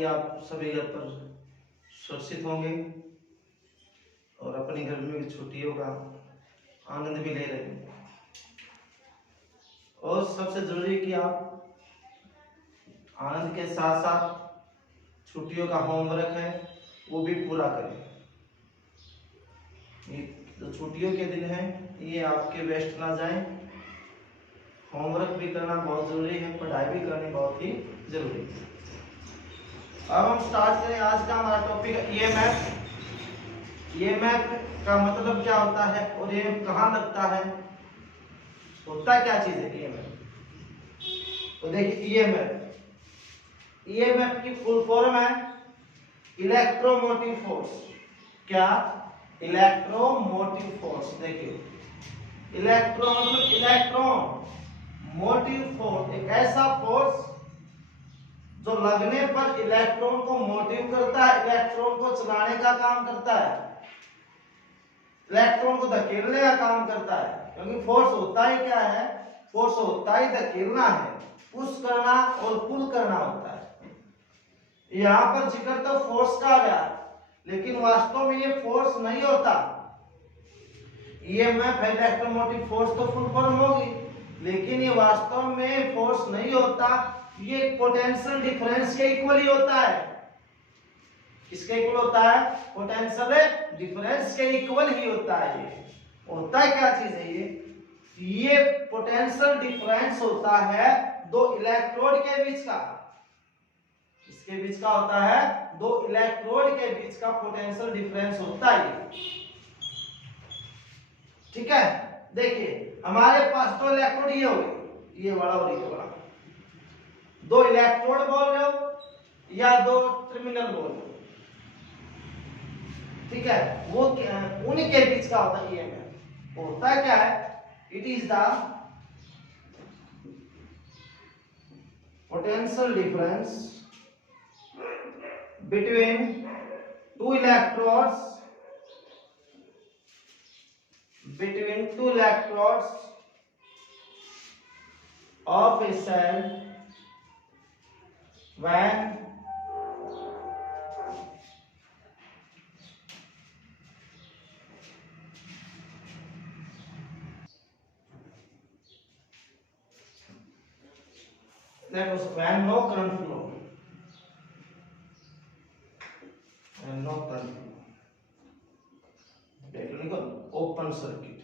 कि आप सभी घर पर सुरक्षित होंगे और अपनी गर्मी की छुट्टियों का आनंद भी ले रहे हैं। और सबसे जरूरी कि आप आनंद के साथ साथ छुट्टियों का होमवर्क है वो भी पूरा करें। ये जो छुट्टियों के दिन हैं ये आपके वेस्ट ना जाएं। होमवर्क भी करना बहुत जरूरी है, पढ़ाई भी करनी बहुत ही जरूरी है। अब हम स्टार्ट करें आज का हमारा टॉपिक ईएमएफ। ईएमएफ का मतलब क्या होता है और ये कहाँ लगता है, होता क्या चीज है ईएमएफ। तो देखिए ईएमएफ की फुल फॉर्म है इलेक्ट्रोमोटिव फोर्स। क्या? Electromotive force. देखिए इलेक्ट्रो मतलब इलेक्ट्रॉन, मोटिव फोर्स एक ऐसा फोर्स जो लगने पर इलेक्ट्रॉन को मोटिव करता है, इलेक्ट्रॉन को चलाने का काम करता है, इलेक्ट्रॉन को धकेलने का काम करता है। क्योंकि फोर्स होता ही क्या है, फोर्स होता ही धकेलना है, पुश करना और पुल करना होता है। यहाँ पर जिक्र तो फोर्स का आ गया, लेकिन वास्तव में ये फोर्स नहीं होता। ईएमएफ इलेक्ट्रोमोटिव फोर्स तो फुल फॉर्म होगी, लेकिन ये वास्तव में फोर्स नहीं होता। ये पोटेंशियल डिफरेंस के इक्वल ही होता है। किसके इक्वल होता है? पोटेंशियल डिफरेंस के इक्वल ही होता है। ये होता है क्या चीज है ये पोटेंशियल डिफरेंस होता है दो इलेक्ट्रोड के बीच का। इसके बीच का होता है, दो इलेक्ट्रोड के बीच का पोटेंशियल डिफरेंस होता है। ठीक है, देखिए हमारे पास दो इलेक्ट्रोड ये हो गए, ये वाला और ये वाला। दो इलेक्ट्रोड बोल रहे हो या दो टर्मिनल बोल रहे हो, ठीक है, वो उनके बीच का होता है ईएमएफ। होता है क्या है? It is the potential difference between two electrodes of a cell when no current flow, and no current flow, technical open circuit।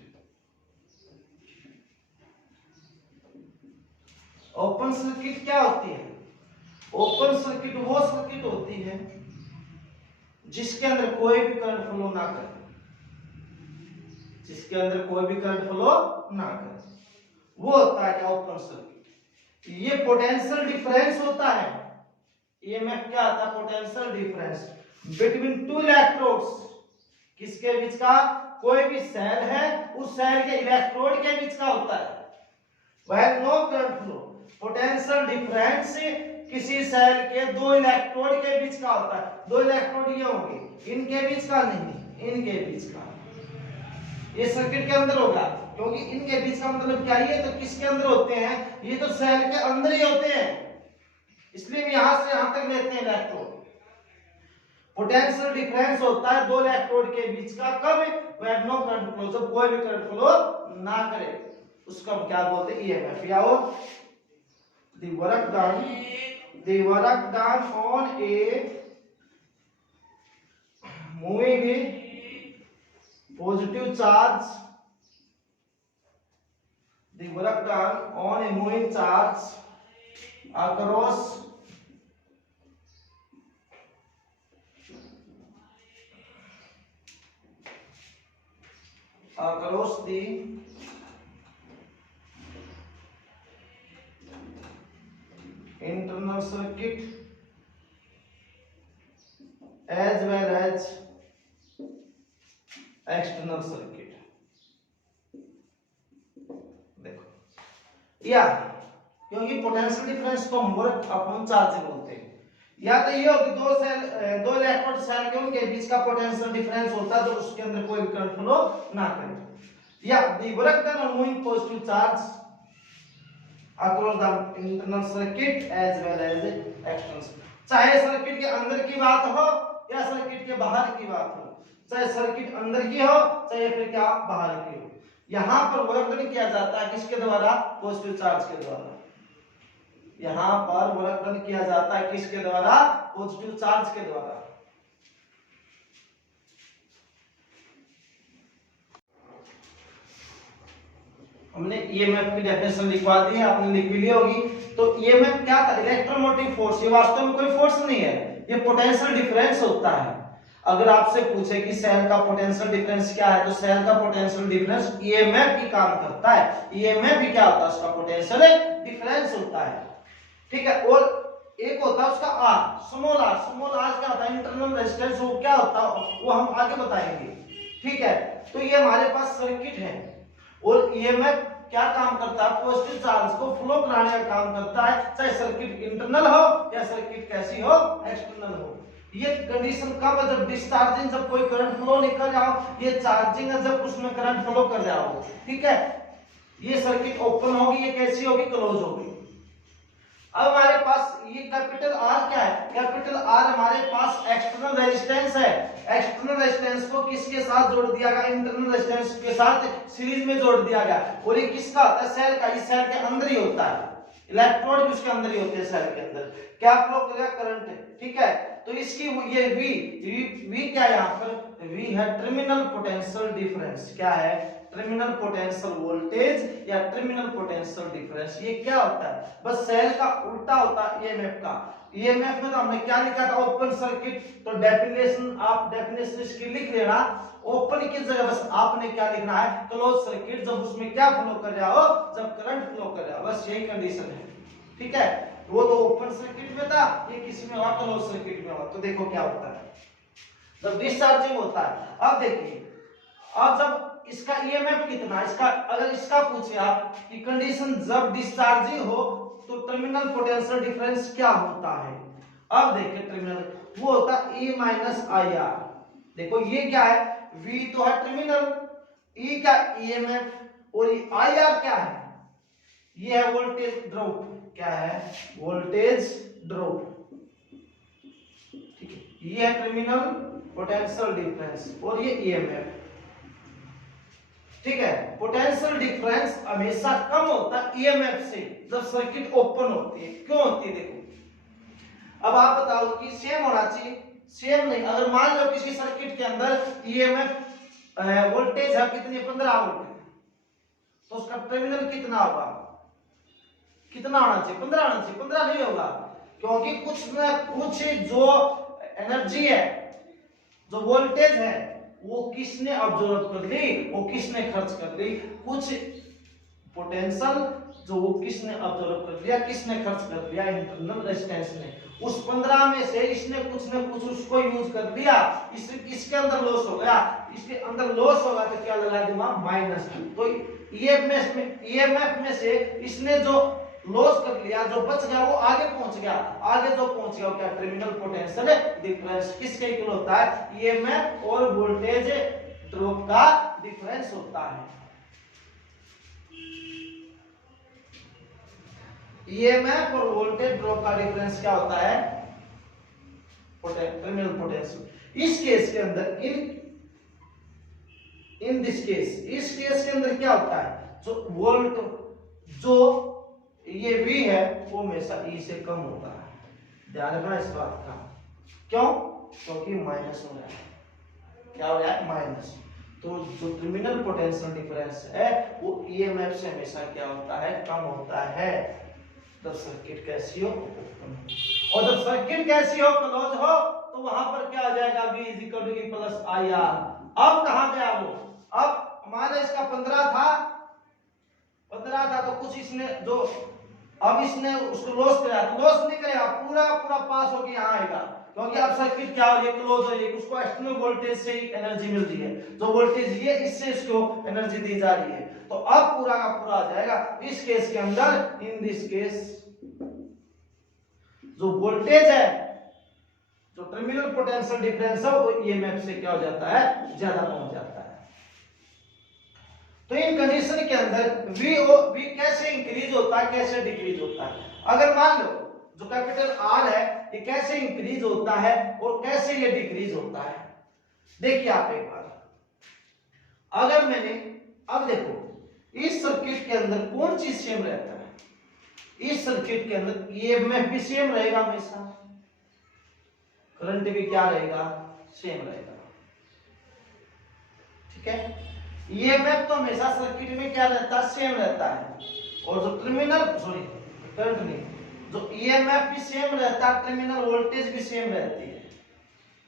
Open circuit क्या होती है? ओपन सर्किट वो सर्किट होती है जिसके अंदर कोई भी करंट फ्लो ना करे, जिसके अंदर कोई भी करंट फ्लो ना करे, वो होता है क्या? Open circuit. ये पोटेंशियल डिफरेंस होता है। ईएमएफ क्या आता है? Potential difference between two electrodes. किसके बीच का? कोई भी सेल है उस सेल के इलेक्ट्रोड के बीच का होता है। वह no current flow, potential difference किसी सेल के दो इलेक्ट्रोड के बीच का होता है। दो इलेक्ट्रोड ये होंगे, इनके बीच का नहीं, इनके बीच का। ये सर्किट के अंदर होगा, क्योंकि इनके बीच का मतलब क्या? ये तो किसके अंदर होते हैं? ये तो सेल के अंदर ही होते हैं, इसलिए यहां से यहां तक लेते हैं इलेक्ट्रोड। पोटेंशियल डिफरेंस होता है दो इलेक्ट्रोड के बीच का। कब? व्हेन नो करंट फ्लो, जब कोई भी करंट फ्लो ना करे, उसको हम क्या बोलते हैं? ईएमएफ। या वो the work done on a moving positive charge, the work done on a moving charge across the internal circuit as well as external circuit। देखो या क्योंकि पोटेंशियल डिफरेंस को हम वर्क अपॉन चार्ज बोलते हैं। या तो ये हो कि दो इलेक्ट्रोड सेल के उनके बीच का पोटेंशियल डिफरेंस होता है जो उसके अंदर कोई करंट फ्लो ना करे। या the work done on moving positive charge across the internal circuit as well as external circuit। चाहे सर्किट के अंदर की बात हो या सर्किट के बाहर की बात हो, चाहे सर्किट अंदर की हो चाहे फिर क्या बाहर की हो, यहाँ पर वर्क किया जाता है किसके द्वारा? पॉजिटिव चार्ज के द्वारा। यहाँ पर वर्क किया जाता है किसके द्वारा? पॉजिटिव चार्ज के द्वारा। हमने ईएमएफ की डेफिनेशन लिखवा दी है, आपने लिख भी ली होगी। तो ईएमएफ क्या था? Electromotive force. ये वास्तव में कोई फोर्स नहीं है, ये पोटेंशियल डिफरेंस होता है। अगर आपसे पूछे कि सेल का पोटेंशियल डिफरेंस क्या है, तो सेल का पोटेंशियल डिफरेंस ईएमएफ ही काम करता है। ईएमएफ ही क्या होता है? उसका पोटेंशियल डिफरेंस होता है, ठीक है। और एक होता है उसका R, small R. Small R क्या होता है? Internal resistance. वो क्या होता है वो हम आगे बताएंगे, ठीक है। तो ये हमारे पास सर्किट है और ईएमएफ क्या काम करता है? पॉजिटिव चार्ज को फ्लो कराने का काम करता है, चाहे सर्किट इंटरनल हो या सर्किट कैसी हो? एक्सटर्नल हो। ये कंडीशन कब है? जब डिस्चार्जिंग, जब कोई करंट फ्लो नहीं कर रहा हो। ये चार्जिंग है जब उसमें करंट फ्लो कर रहा हो, ठीक है। ये सर्किट ओपन होगी, ये कैसी होगी? क्लोज होगी। अब हमारे पास ये कैपिटल आर क्या है? कैपिटल आर हमारे पास एक्सटर्नल रेजिस्टेंस है। एक्सटर्नल रेजिस्टेंस को किसके साथ जोड़ दिया गया? इंटरनल रेजिस्टेंस के साथ सीरीज में जोड़ दिया गया। और ये किसका होता है? सेल का। इस सेल के अंदर ही होता है, इलेक्ट्रोड भी उसके अंदर ही होते हैं सेल के अंदर। क्या फ्लो करेगा? करंट है, ठीक है। तो इसकी ये वी क्या है यहाँ पर? वी है टर्मिनल पोटेंशियल डिफरेंस। क्या है? टर्मिनल पोटेंशियल वोल्टेज या टर्मिनल पोटेंशियल डिफरेंस। ये क्या होता है? बस सेल का उल्टा होता है ईएमएफ का। ईएमएफ में तो हमने क्या लिखा था? Open circuit. तो डेफिनेशन आप डेफिनेशन इसकी लिख लेना। ओपन की जगह बस आपने क्या लिखना है? Close circuit. जब उसमें क्या फ्लो कर रहा हो? जब करंट फ्लो कर रहा हो, बस यही कंडीशन है, ठीक है। वो तो ओपन सर्किट में था, ये किस में हुआ? क्लोज सर्किट में हुआ। तो देखो क्या होता है जब डिस्चार्जिंग होता है। अब देखिए, अब जब इसका ईएमएफ कितना, इसका अगर इसका पूछे आप कि कंडीशन जब डिस्चार्जिंग हो तो टर्मिनल पोटेंशियल डिफरेंस क्या होता है? अब देखिए टर्मिनल वो होता है E माइनस आई आर। देखो ये क्या है? V तो है टर्मिनल, E का ईएमएफ और आई आर क्या है? ये है वोल्टेज ड्रॉप। क्या है? वोल्टेज ड्रॉप, ठीक है। ये है टर्मिनल पोटेंशियल डिफरेंस और ये ईएमएफ, ठीक है। पोटेंशियल डिफरेंस हमेशा कम होता है ईएमएफ से जब सर्किट ओपन होती है। क्यों होती है? देखो, अब आप बताओ कि सेम होना चाहिए, सेम नहीं। अगर मान लो किसी सर्किट के अंदर ईएमएफ वोल्टेज है कितनी? 15 वोल्ट, तो उसका टर्मिनल कितना होगा? कितना होना चाहिए? 15 होना चाहिए। 15 नहीं होगा, क्योंकि कुछ ना कुछ जो एनर्जी है, जो वोल्टेज है, वो किसने ऑब्जॉर्व कर ली? वो किसने खर्च कर ली? कुछ पोटेंशियल जो वो किसने ऑब्जॉर्व कर लिया? किसने खर्च कर दिया? इंटरनल रेजिस्टेंस ने। उस 15 में से इसने कुछ न कुछ उसको यूज कर दिया, इसके अंदर लॉस हो गया। इसके अंदर लॉस होगा तो क्या लगा दूंगा? माइनस। तो ईएमएफ में से इसने जो लॉस कर लिया, जो बच गया वो आगे पहुंच गया। आगे जो पहुंच गया क्या? Terminal potential difference. किसके इक्वल होता है? ईएमएफ और वोल्टेज ड्रॉप का डिफरेंस होता है। ईएमएफ और वोल्टेज ड्रॉप का डिफरेंस क्या होता है? Terminal potential. इस केस के अंदर इन दिस केस, इस केस के अंदर क्या होता है? जो ये V है वो हमेशा E से कम होता है। ध्यान रखना इस बात का। क्यों? क्योंकि माइनस हो रहा है। क्या हो रहा है? माइनस। तो जो टर्मिनल पोटेंशियल डिफरेंस है वो ईएमएफ से हमेशा क्या होता है? कम होता है। जब सर्किट कैसी हो? और जब सर्किट कैसी हो? क्लोज हो, तो वहां पर क्या आ जाएगा? V = E + IR। अब कहां गया वो? अब हमारे इसका 15 था तो कुछ इसने जो अब इसने उसको लॉस किया, तो लॉस नहीं करेगा, पूरा पास होके यहाँ आएगा। क्योंकि अब सर्किट क्या हो रही है? क्लोज हो रही है। उसको एक्सटर्नल वोल्टेज से ही एनर्जी मिल रही है, जो वोल्टेज ये इससे इसको एनर्जी दी जा रही है। तो अब पूरा का पूरा आ जाएगा। इस केस के अंदर, इन दिस केस, जो वोल्टेज है, जो टर्मिनल पोटेंशियल डिफरेंस है, वो ईएमएफ से क्या हो जाता है? ज्यादा पहुंच जाता है। तो इन कंडीशन के अंदर V कैसे इंक्रीज होता है, कैसे डिक्रीज होता है? अगर मान लो जो कैपिटल आर है ये कैसे इंक्रीज होता है और कैसे ये डिक्रीज होता है। देखिए आप एक बार, अगर मैंने, अब देखो इस सर्किट के अंदर कौन चीज सेम रहता है, इस सर्किट के अंदर ईएमएफ भी सेम रहेगा हमेशा, करंट भी क्या रहेगा, सेम रहेगा। ठीक है, ईएमएफ तो हमेशा सर्किट में क्या रहता है, सेम रहता है, और जो टर्मिनल, सॉरी करंट नहीं, जो ईएमएफ भी सेम रहता है, टर्मिनल वोल्टेज भी सेम रहती है।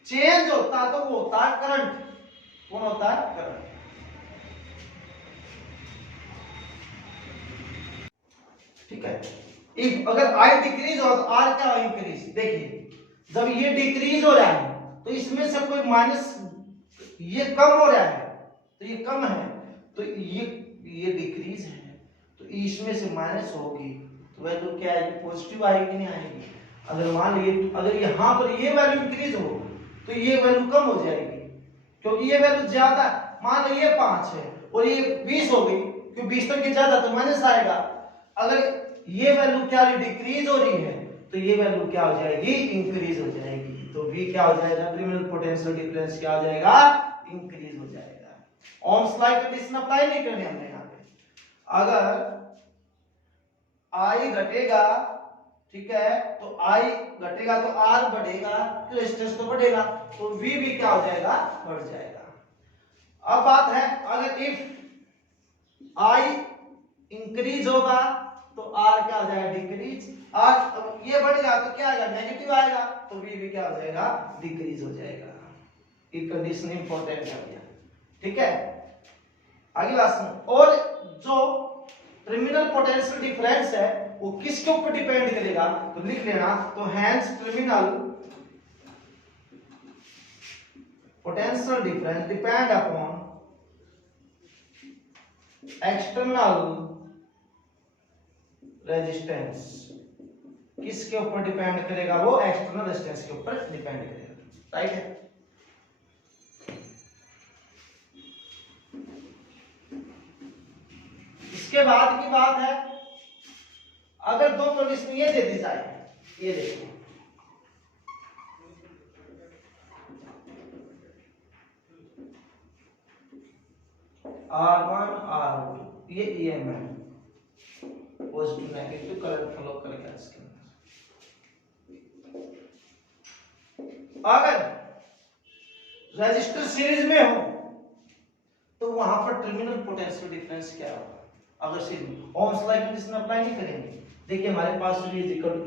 चेंज होता है तो वो होता है करंट। कौन होता है, करंट। ठीक है, इफ अगर आई डिक्रीज हो तो आर क्या हो, इंक्रीज। देखिए जब ये डिक्रीज हो रहा है तो इसमें से कोई माइनस, ये कम हो रहा है तो ये कम है, तो ये डिक्रीज है तो इसमें से माइनस होगी तो वैल्यू क्या आएगी, पॉजिटिव आएगी कि नहीं आएगी। अगर मान लीजिए अगर यहाँ पर ये वैल्यू इंक्रीज हो तो ये वैल्यू कम हो जाएगी, क्योंकि ये वैल्यू ज्यादा, मान लो ये 5 है और ये 20 हो गई, क्योंकि 20 तक ये ज्यादा तो माइनस आएगा। अगर ये वैल्यू क्या डिक्रीज हो रही है तो ये वैल्यू क्या हो जाएगी, इंक्रीज हो जाएगी। तो V क्या हो जाएगा, टर्मिनल पोटेंशियल डिफरेंस क्या हो जाएगा, इंक्रीज हो जाएगा। ओम्स लॉ कंडीशन अप्लाई नहीं करनी हमने यहाँ पे। अगर I घटेगा, ठीक है, तो I घटेगा तो R बढ़ेगा, तो रेजिस्टेंस तो बढ़ेगा, तो V भी क्या हो जाएगा, बढ़ जाएगा। अब बात है, अगर इफ I इंक्रीज होगा तो R क्या हो जाएगा, डिक्रीज। R ये बढ़ेगा तो क्या आएगा, नेगेटिव आएगा, तो V भी क्या हो जाएगा, डिक्रीज हो जाएगा। ये कंडीशन इंपॉर्टेंट है भैया। ठीक है, आगे बात सुनो। और जो टर्मिनल पोटेंशियल डिफरेंस है वो किसके ऊपर डिपेंड करेगा, तो लिख लेना, तो hence terminal potential difference depend upon external resistance. किसके ऊपर डिपेंड करेगा, वो एक्सटर्नल रेजिस्टेंस के ऊपर डिपेंड करेगा। राइट है। इसके बाद की बात है, अगर दो कंडीशन ये दे दी जाए, ये देखो R1 R2, ये EMF positive negative current flow करेगा इसके अंदर। अगर रजिस्टर सीरीज में हो तो वहां पर टर्मिनल पोटेंशियल डिफरेंस क्या होगा, अगर सीरीज में। ओम्स लॉ कंडीशन अप्लाई नहीं करेंगे। देखिए हमारे पास V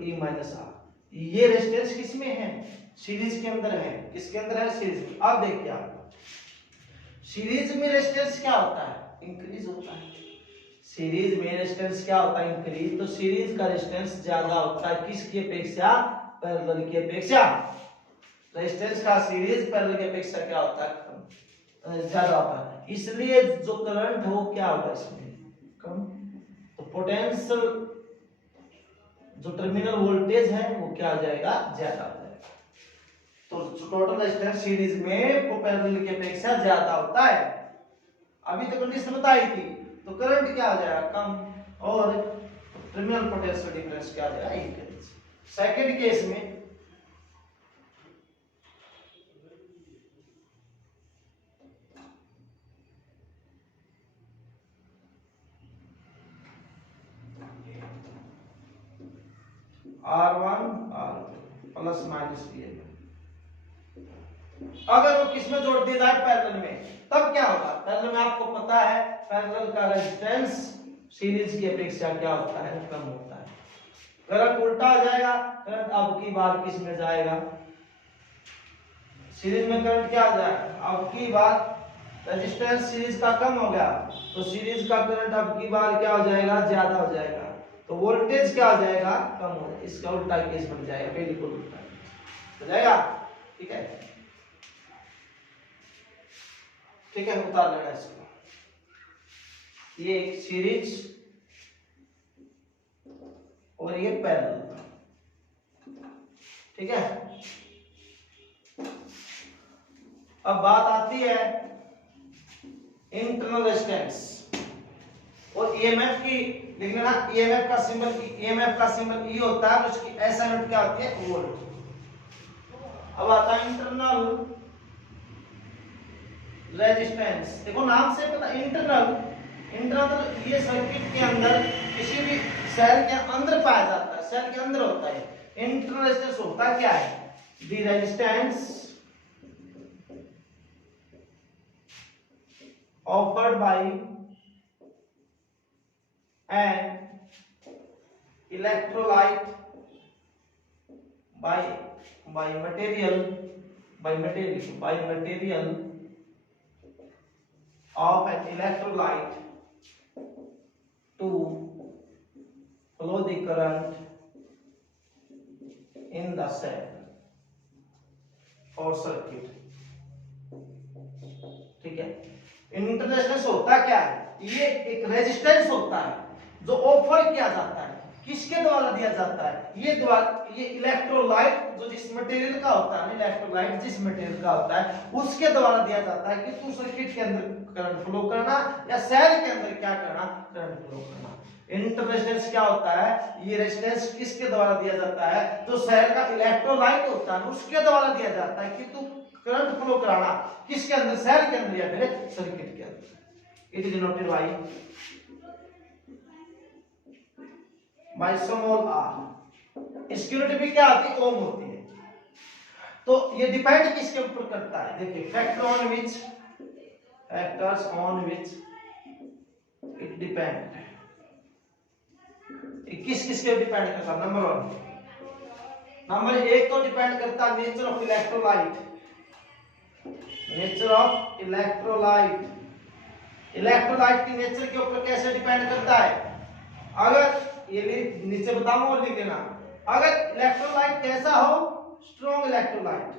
E माइनस R, ये रेजिस्टेंस किसमें है, सीरीज के अंदर है। किसके अंदर है, सीरीज में। अब देखिए आप, सीरीज में रेजिस्टेंस क्या होता है, इंक्रीज होता है। सीरीज में रेजिस्टेंस क्या होता है, इंक्रीज। तो सीरीज का रेजिस्टेंस ज्यादा होता है किसकी अपेक्षा, पैरेलल की अपेक्षा। रेजिस्टेंस का सीरीज पैरेलल की अपेक्षा क्या होता है, कम, ज्यादा होता है। इसलिए जो करंट है वो क्या होगा इसमें, कम। तो पोटेंशियल जो टर्मिनल वोल्टेज है वो क्या हो जाएगा, ज्यादा हो जाएगा। तो टोटल रेजिस्टेंस सीरीज में पैरेलल की अपेक्षा ज्यादा होता है। अभी तो कंडीशन बताई थी, तो करंट क्या हो जाएगा, कम, और टर्मिनल पोटेंशियल डिफरेंस क्या हो जाएगा, इंक्रीज। सेकंड केस में R1 R2 प्लस माइनस ये, अगर वो किस में जोड़ दिया जाए, पैरेलल में, तब क्या होगा। पैरेलल में आपको पता है पैरेलल का रेजिस्टेंस सीरीज की अपेक्षा क्या होता है, कम होता है। करंट उल्टा हो जाएगा, करंट अब की बार किस में जाएगा, सीरीज में करंट क्या हो जाएगा, अब की बार रेजिस्टेंस सीरीज का कम हो गया तो सीरीज का करंट अब की बार क्या हो जाएगा, ज्यादा हो जाएगा, तो वोल्टेज क्या हो जाएगा, कम हो जाएगा। इसका उल्टा केस बन जाएगा, बिल्कुल उल्टा हो जाएगा। ठीक है, ठीक है, उतार लेना इसको। ये एक सीरीज और ये पैरेलल। ठीक है, अब बात आती है इंटरनल रेजिस्टेंस और ईएमएफ की। लिख लेना ईएमएफ का सिंबल ई होता है, उसकी एसआई यूनिट क्या होती है, वोल्ट। अब आता है इंटरनल रेजिस्टेंस। देखो नाम से पता, इंटरनल ये सर्किट के अंदर किसी भी सेल के अंदर पाया जाता है, सेल के अंदर होता है। इंटरनल रेजिस्टेंस होता क्या है, the resistance offered by an electrolyte by material of an electrolyte to flow the current in the cell or circuit। ठीक है, इंटरनेशनल होता क्या है, ये एक रेजिस्टेंस होता है जो ऑफर किया जाता है, किसके द्वारा दिया जाता है, ये इलेक्ट्रोलाइट जो जिस मटेरियल का होता है, इलेक्ट्रोलाइट जिस मटेरियल का होता है उसके द्वारा दिया जाता है कि तू सर्किट के अंदर करंट फ्लो करना या सेल के अंदर क्या करना, करंट फ्लो करना। इंटरनेशनल क्या होता है, ये रेजिस्टेंस किसके द्वारा दिया जाता है, जो सेल का इलेक्ट्रोलाइट होता है उसके द्वारा दिया जाता है कि तू करंट फ्लो कराना किसके अंदर, सेल के अंदर या फिर सर्किट के अंदर। It is denoted by small R. इसकी यूनिट भी क्या होती है, ओम होती है। तो ये डिपेंड किसके ऊपर करता है, देखिए factors on which it depend, किस किसके डिपेंड करता है। नंबर 1 तो डिपेंड करता है नेचर ऑफ इलेक्ट्रोलाइट। इलेक्ट्रोलाइट की नेचर के ऊपर कैसे डिपेंड करता है, अगर ये नीचे बताऊंगा और लिख लेना। अगर इलेक्ट्रोलाइट कैसा हो, स्ट्रॉन्ग इलेक्ट्रोलाइट,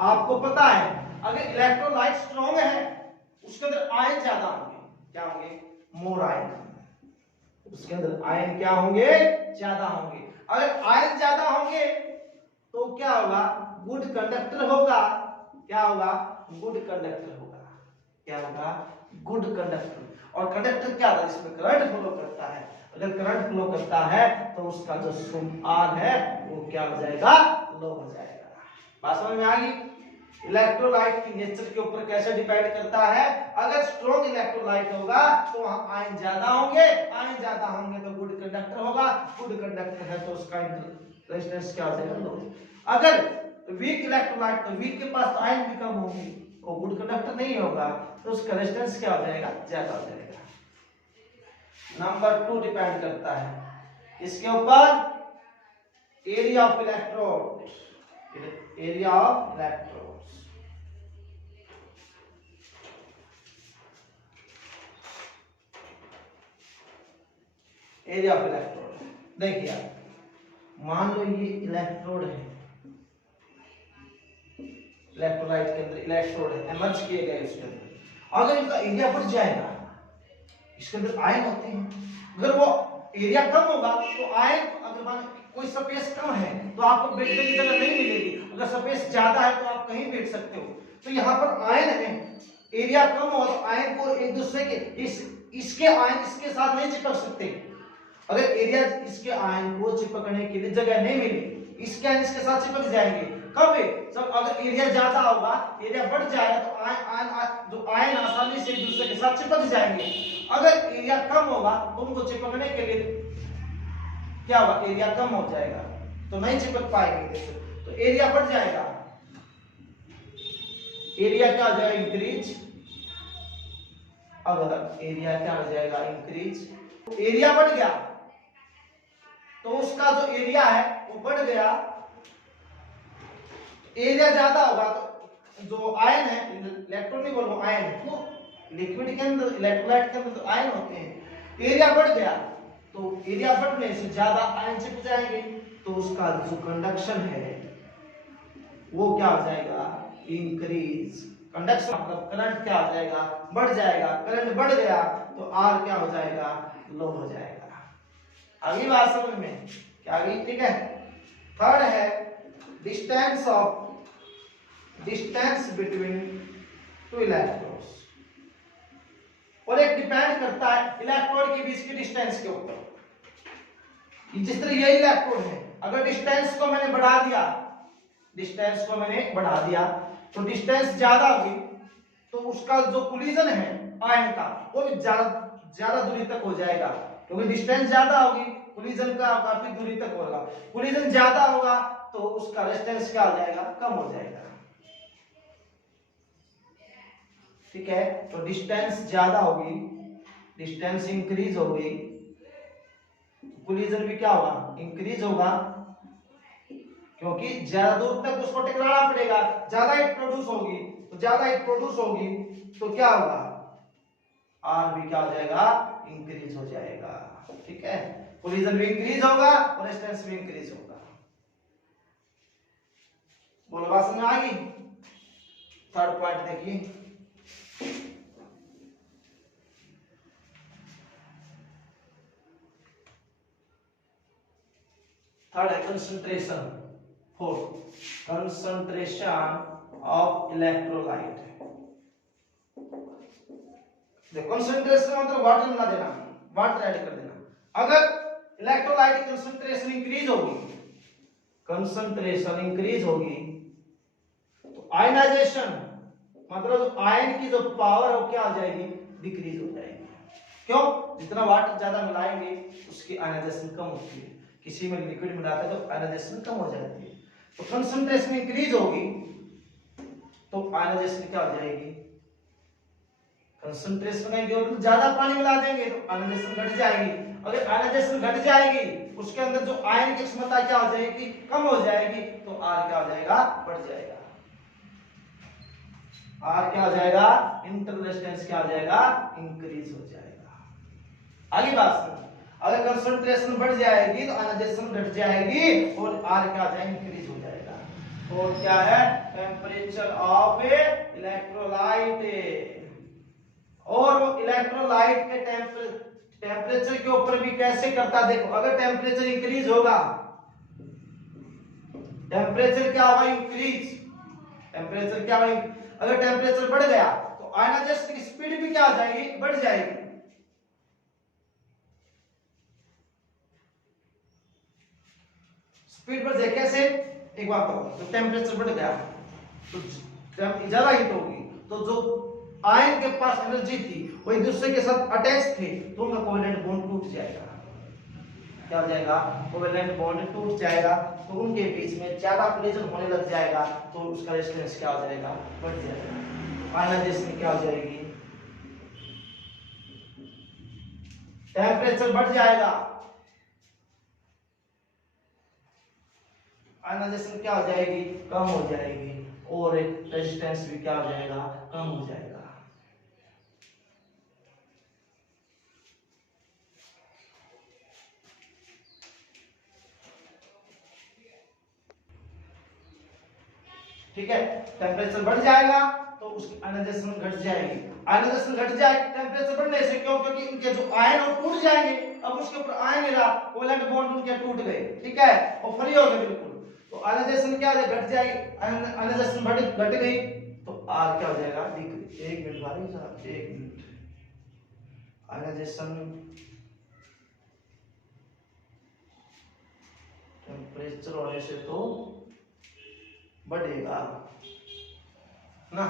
आपको पता है अगर इलेक्ट्रोलाइट स्ट्रॉन्ग है उसके अंदर आयन ज्यादा होंगे, क्या होंगे, मोर आयन, उसके अंदर आयन क्या होंगे, ज्यादा होंगे। अगर आयन ज्यादा होंगे तो क्या होगा, गुड कंडक्टर होगा, क्या होगा, गुड कंडक्टर होगा, क्या होगा, गुड कंडक्टर। और कंडक्टर क्या होता है, जिसमें करंट फ्लो करता है। अगर करंट फ्लो करता है तो उसका जो आर है वो क्या हो जाएगा, लो हो जाएगा। बात समझ में आ गई। इलेक्ट्रोलाइट की नेचर के ऊपर कैसे डिपेंड करता है, अगर स्ट्रॉन्ग इलेक्ट्रोलाइट होगा तो वहां आयन ज्यादा होंगे, आयन ज्यादा होंगे तो गुड कंडक्टर होगा, गुड कंडक्टर है तो उसका रेजिस्टेंस क्या हो जाएगा, लो। अगर वीक इलेक्ट्रोलाइट, तो वीक के पास आयन भी कम होंगे, वो गुड कंडक्टर नहीं होगा तो उसका रेजिस्टेंस क्या हो जाएगा, ज्यादा हो जाएगा। नंबर 2 डिपेंड करता है इसके ऊपर area of electrode, area of electrode. Area of electrode देखिए, मान लो ये इलेक्ट्रोड है, इलेक्ट्रोलाइट के अंदर इलेक्ट्रोड है, एमर्ज किए गए उसके अंदर। अगर इनका एरिया बढ़ जाएगा, इसके अंदर आयन होते हैं, अगर वो एरिया कम होगा तो आयन, अगर मान कोई स्पेस कम है तो आपको बैठने की जगह नहीं मिलेगी, अगर स्पेस ज्यादा है तो आप कहीं बैठ सकते हो। तो यहाँ पर आयन है, एरिया कम हो तो आयन को एक दूसरे के इसके आयन इसके साथ नहीं चिपक सकते। अगर एरिया इसके आयन को चिपकने के लिए जगह नहीं मिली, इसके आयन इसके साथ चिपक जाएंगे। कब है, जब अगर एरिया ज्यादा होगा, एरिया बढ़ जाएगा तो जो आयन आसानी से एक दूसरे के साथ चिपक जाएंगे। अगर एरिया कम होगा तो उनको चिपकने के लिए क्या होगा, एरिया कम हो जाएगा तो नहीं चिपक पाएंगे, तो एरिया बढ़ जाएगा, एरिया क्या हो जाएगा, इंक्रीज। अगर एरिया क्या हो जाएगा, इंक्रीज, एरिया बढ़ गया तो उसका जो एरिया है वो बढ़ गया, एरिया ज्यादा होगा तो जो आयन है, इलेक्ट्रॉन नहीं बोलो आयन, तो लिक्विड के अंदर, इलेक्ट्रोलाइट के अंदर तो आयन होते हैं। एरिया बढ़ गया तो एरिया बढ़ने से ज्यादा आयन चिपक जाएंगे, तो उसका जो कंडक्शन है वो क्या हो जाएगा, इंक्रीज। कंडक्शन मतलब करंट क्या हो जाएगा, बढ़ जाएगा। करंट बढ़ गया तो आर क्या हो जाएगा, लो हो जाएगा। अगली बात समझ में क्या गई, ठीक है। थर्ड है डिस्टेंस बिटवीन टू इलेक्ट्रोड्स। और एक डिपेंड करता है इलेक्ट्रोड के बीच की डिस्टेंस के ऊपर। जिस तरह ये इलेक्ट्रोड है, अगर डिस्टेंस को मैंने बढ़ा दिया, डिस्टेंस को मैंने बढ़ा दिया तो डिस्टेंस ज्यादा होगी तो उसका जो कोलिजन है आयन का वो भी ज्यादा दूरी तक हो जाएगा, क्योंकि डिस्टेंस ज्यादा होगी, कोलिजन का काफी दूरी तक होगा। कोलिजन ज्यादा होगा तो उसका रेजिस्टेंस क्या हो जाएगा, कम हो जाएगा। ठीक है, तो डिस्टेंस ज्यादा होगी, डिस्टेंस इंक्रीज होगी, कोलिजन भी क्या होगा, इंक्रीज होगा, क्योंकि ज्यादा दूर तक उसको टकराना पड़ेगा, ज्यादा हीट प्रोड्यूस होगी, तो ज्यादा हीट प्रोड्यूस होगी तो क्या होगा, आर भी क्या हो जाएगा, इंक्रीज हो जाएगा। ठीक है, कोलिजन भी इंक्रीज होगा और रेजिस्टेंस भी इंक्रीज होगा। बोलो बात समझ में आ गई। थर्ड पॉइंट देखिए, थर्ड है concentration. Fourth, concentration of electrolyte. देखो कंसंट्रेशन मतलब वाटर मिला देना, वाटर ऐड कर देना। अगर इलेक्ट्रोलाइट की कंसंट्रेशन इंक्रीज होगी, कंसंट्रेशन इंक्रीज होगी तो आयनाइजेशन मतलब आयन की जो पावर है वो क्या हो जाएगी, डिक्रीज हो जाएगी। क्यों, जितना वाटर ज्यादा मिलाएंगे उसकी आयनाइजेशन कम होती है। किसी में लिक्विड मिलाते हैं तो आयनाइजेशन कम हो जाती है, तो कंसंट्रेशन इंक्रीज होगी तो आयनाइजेशन क्या हो जाएगी, कंसंट्रेशन में ज्यादा पानी मिला देंगे तो आयनाइजेशन घट जाएगी। अगर आयनाइजेशन घट जाएगी उसके अंदर जो आयन की क्षमता क्या हो जाएगी, कम हो जाएगी, तो आर क्या हो जाएगा, बढ़ जाएगा। आर क्या हो जाएगा, इंटरनल रेजिस्टेंस क्या हो जाएगा, इंक्रीज हो जाएगा। आगे बात सुनो, अगर कंसंट्रेशन बढ़ जाएगी तो आयनाइजेशन घट जाएगी और आर क्या हो जाएगा, इंक्रीज हो जाएगा। तो क्या है, टेम्परेचर ऑफ इलेक्ट्रोलाइट। और वो इलेक्ट्रोलाइट के टेम्परेचर के ऊपर भी कैसे करता, देखो अगर टेम्परेचर इंक्रीज होगा, टेम्परेचर क्या होगा, इंक्रीज, टेम्परेचर क्या होगा, अगर टेम्परेचर बढ़ गया तो आयनाइजेशन की स्पीड भी क्या हो जाएगी, बढ़ जाएगी। स्पीड बढ़ जाए कैसे, एक बात बताओ, तो टेम्परेचर बढ़ गया तो ज्यादा हीट होगी, तो जो आयन के पास एनर्जी थी वो एक दूसरे के साथ अटैच थे तो उनका कोवेलेंट बॉन्ड टूट जाएगा। क्या हो जाएगा, कोवेलेंट बॉन्ड टूट जाएगा, तो उनके बीच में ज्यादा कोलिजन होने लग जाएगा तो उसका रेजिस्टेंस क्या हो जाएगा, बढ़ जाएगा। आयनाइजेशन क्या हो जाएगी, टेम्परेचर बढ़ जाएगा, आयनाइजेशन क्या हो जाएगी, कम हो जाएगी, और रेजिस्टेंस भी क्या हो जाएगा, कम हो जाएगा। ठीक है, टेम्परेचर बढ़ जाएगा तो उसकी आयनाइजेशन घट जाएगी। आयनाइजेशन घट जाएगी टेम्परेचर बढ़ने से, क्यों, क्योंकि उनके जो आयन वो टूट जाएंगे, अब उसके ऊपर आयन नहीं रहा, कोवेलेंट बॉन्ड उनके टूट गए, ठीक है, और फ्री हो गए बिल्कुल, तो आयनाइजेशन क्या हो जाएगा, घट जाएगी। आयनाइजेशन घट गई तो आर क्या हो जाएगा, डिक्रीज। एक मिनट भाई साहब, एक मिनट, आयनाइजेशन टेम्परेचर होने से तो बढ़ेगा ना,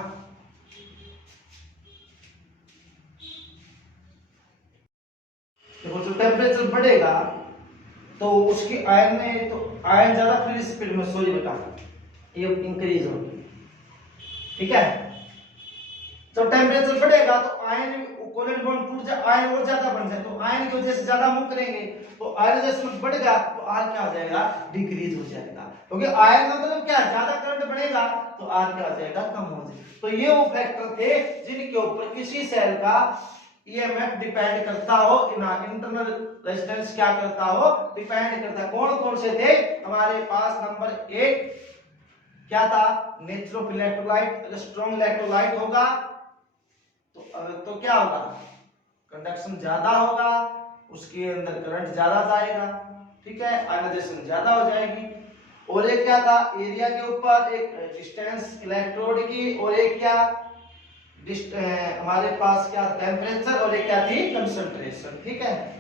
देखो जो टेम्परेचर बढ़ेगा तो उसकी आयन में तो आयन ज्यादा फ्री स्पीड में, सॉरी बेटा, ये इंक्रीज होगी। ठीक है, जब टेम्परेचर बढ़ेगा तो आयन कोवेलेंट बॉन्ड टूट जाए, आयन और ज्यादा बन जाए, तो आयन की वजह से ज्यादा मूव करेंगे तो आयनाइजेशन बढ़ेगा तो आर क्या हो जाएगा, डिक्रीज हो जाएगा, क्योंकि आयन मतलब क्या, ज्यादा करंट बढ़ेगा तो आर क्या हो जाएगा, कम हो जाएगा। तो ये वो फैक्टर थे जिनके ऊपर किसी सेल का ईएमएफ डिपेंड करता हो, इंटरनल रेजिस्टेंस क्या करता हो, डिपेंड करता है। कौन कौन से थे हमारे पास, नंबर एक क्या था, नेचर ऑफ इलेक्ट्रोलाइट। अगर स्ट्रॉन्ग इलेक्ट्रोलाइट होगा तो क्या होगा, कंडक्शन ज्यादा होगा, उसके अंदर करंट ज्यादा जाएगा, ठीक है, आयनाइजेशन ज्यादा हो जाएगी। और एक क्या था, एरिया के ऊपर एक डिस्टेंस इलेक्ट्रोड की, और एक क्या, हमारे पास क्या टेम्परेचर और ये क्या थी कंसंट्रेशन, ठीक है।